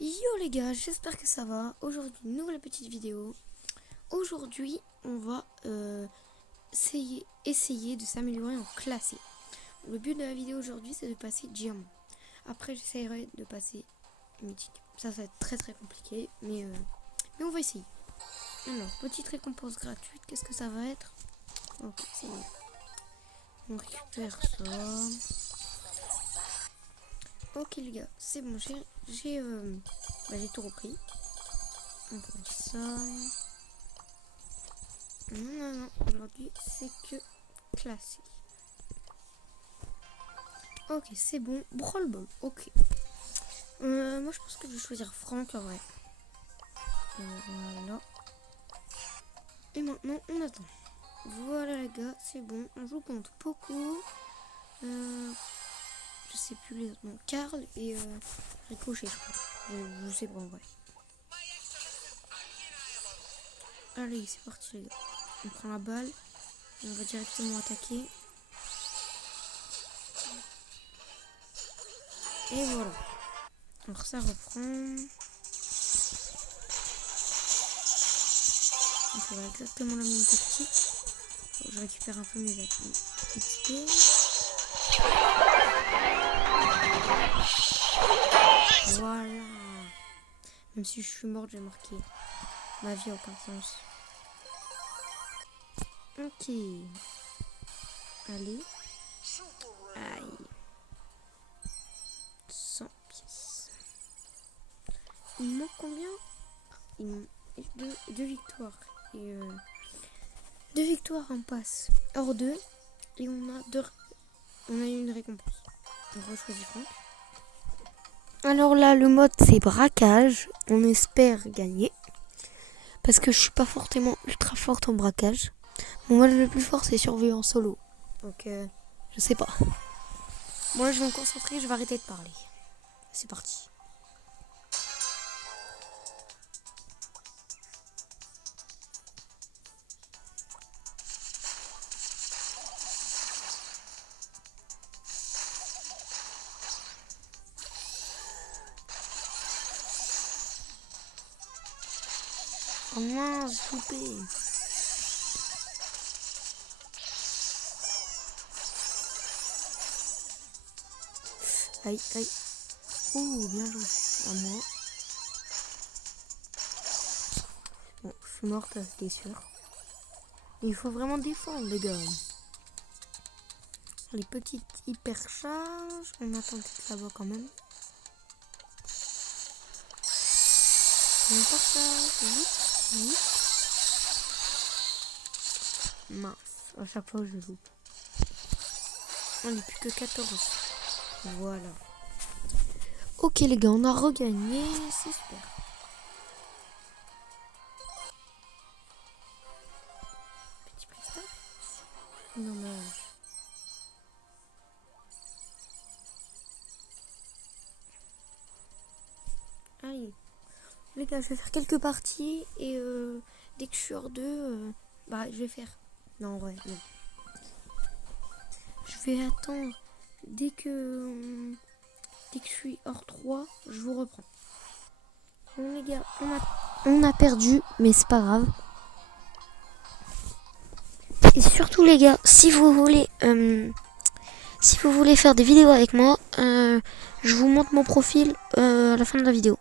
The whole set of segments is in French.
Yo les gars, j'espère que ça va. Aujourd'hui, nouvelle petite vidéo. Aujourd'hui, on va essayer de s'améliorer en classé. Le but de la vidéo aujourd'hui, c'est de passer diamant. Après, j'essaierai de passer mythique. Ça va être très très compliqué, mais on va essayer. Alors, petite récompense gratuite, qu'est-ce que ça va être? Ok, c'est bon. On récupère ça. Ok les gars, c'est bon, j'ai tout repris. On prend ça. Non, aujourd'hui c'est que classé. Ok, c'est bon. Brawl Ball, ok. Moi je pense que je vais choisir Franck en vrai. Voilà. Et maintenant on attend. Voilà les gars, c'est bon. On joue contre Poco. Je sais plus les autres noms. Karl et Ricochet je crois. Je sais pas en vrai. Allez, c'est parti les gars. On prend la balle. Et on va directement attaquer. Et voilà. Alors ça reprend. On fera exactement la même tactique. Je récupère un peu mes XP. Voilà. Même si je suis morte, j'ai marqué. Ma vie a aucun sens. Ok. Allez. Aïe. 100 pièces. Il me manque combien? Il me manque deux victoires. Et deux victoires en passe. Hors 2. Et on a une récompense. On rechoisit Franck. Alors là, le mode c'est braquage. On espère gagner. Parce que je suis pas forcément ultra forte en braquage. Mon mode le plus fort c'est survivre en solo. Donc je sais pas. Moi je vais me concentrer, je vais arrêter de parler. C'est parti. Oh mince, loupé. Aïe, aïe. Oh, bien joué. À moi. Bon, je suis morte, c'est sûr. Il faut vraiment défendre, les gars. Les petites hyper charges. On attend peut-être là-bas quand même. On part ça. Vite. Mince. À chaque fois, je loupe. On n'est plus que 14. Voilà. Ok les gars, on a regagné, c'est super. Petit prestat. Dommage. Allez. Les gars, je vais faire quelques parties et dès que je suis hors 2, je vais faire. Non, en vrai, non. Je vais attendre dès que je suis hors 3, je vous reprends. Bon les gars, on a perdu, mais c'est pas grave. Et surtout les gars, si vous voulez faire des vidéos avec moi, je vous montre mon profil à la fin de la vidéo.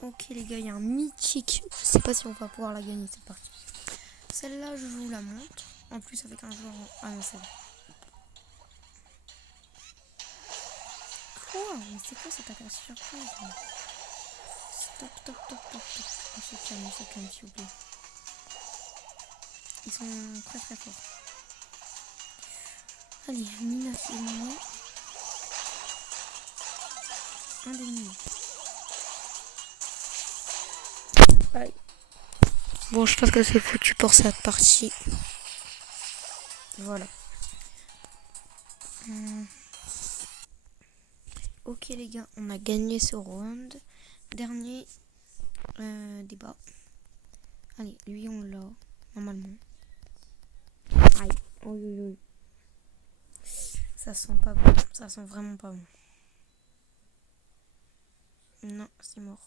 Ok les gars, il y a un mythique. Je sais pas si on va pouvoir la gagner cette partie. Celle-là, je vous la montre. En plus avec un joueur... Ah non, c'est bon. Quoi? Mais c'est quoi cette attaque surprise là? Stop. On se calme, s'il vous plaît. Ils sont très très forts. Allez, Mina c'est éliminé. Un des minutes. Aïe. Bon, je pense que c'est foutu pour cette partie. Voilà. Ok les gars, on a gagné ce round. Dernier débat. Allez, lui on l'a normalement. Aïe. Oui. Ça sent pas bon. Ça sent vraiment pas bon. Non, c'est mort.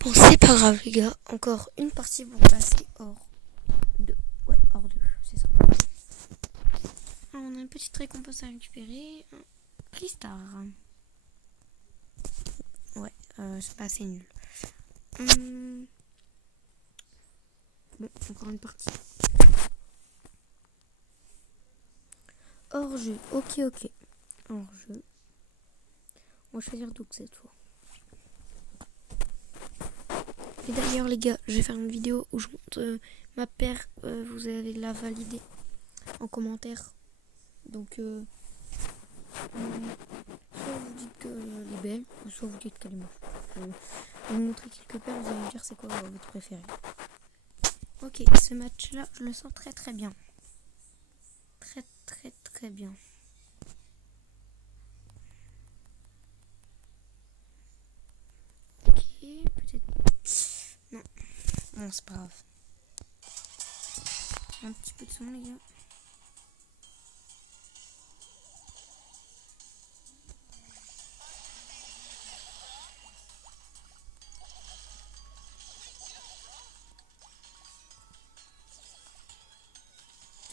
Bon, c'est pas grave, les gars. Encore une partie pour passer hors 2. Ouais, hors 2, c'est ça. Alors, on a une petite récompense à récupérer. Cristar. Ouais, c'est pas assez nul. Bon, encore une partie. Hors jeu. Ok. Hors jeu. On va choisir Doug cette fois. Et d'ailleurs, les gars, je vais faire une vidéo où je montre ma paire. Vous allez la valider en commentaire. Donc, soit vous dites qu'elle est belle, ou soit vous dites qu'elle est moche. Je vais vous montrer quelques paires, vous allez me dire c'est quoi votre préféré. Ok, ce match-là, je le sens très bien. Très bien. Ok, peut-être... Non, bon, c'est pas grave. Un petit peu de son, les gars.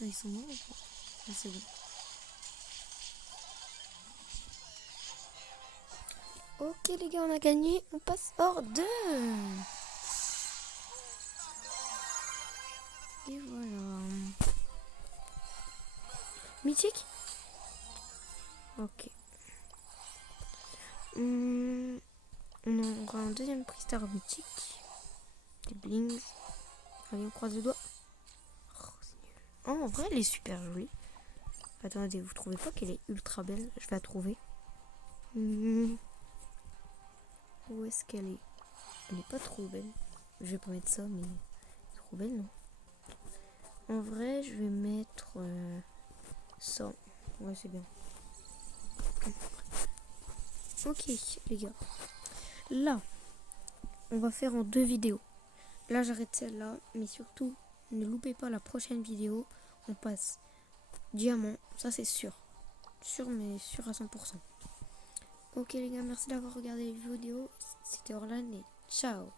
Ils sont morts ou pas? Ah, c'est bon. Ok les gars, on a gagné. On passe hors 2. Et voilà. Mythique. Ok. On aura un deuxième prix star mythique. Des blings. Allez, on croise les doigts. Oh, en vrai, elle est super jolie. Attendez, vous trouvez pas qu'elle est ultra belle? Je vais la trouver. Où est-ce qu'elle est? Elle est pas trop belle. Je vais pas mettre ça, mais trop belle, non? En vrai, je vais mettre ça. Ouais, c'est bien. Ok, les gars. Là, on va faire en 2 vidéos. Là, j'arrête celle-là. Mais surtout, ne loupez pas la prochaine vidéo. On passe diamant. Ça, c'est sûr. Sûr, mais sûr à 100%. Ok, les gars, merci d'avoir regardé les vidéos. C'était Orlan et ciao.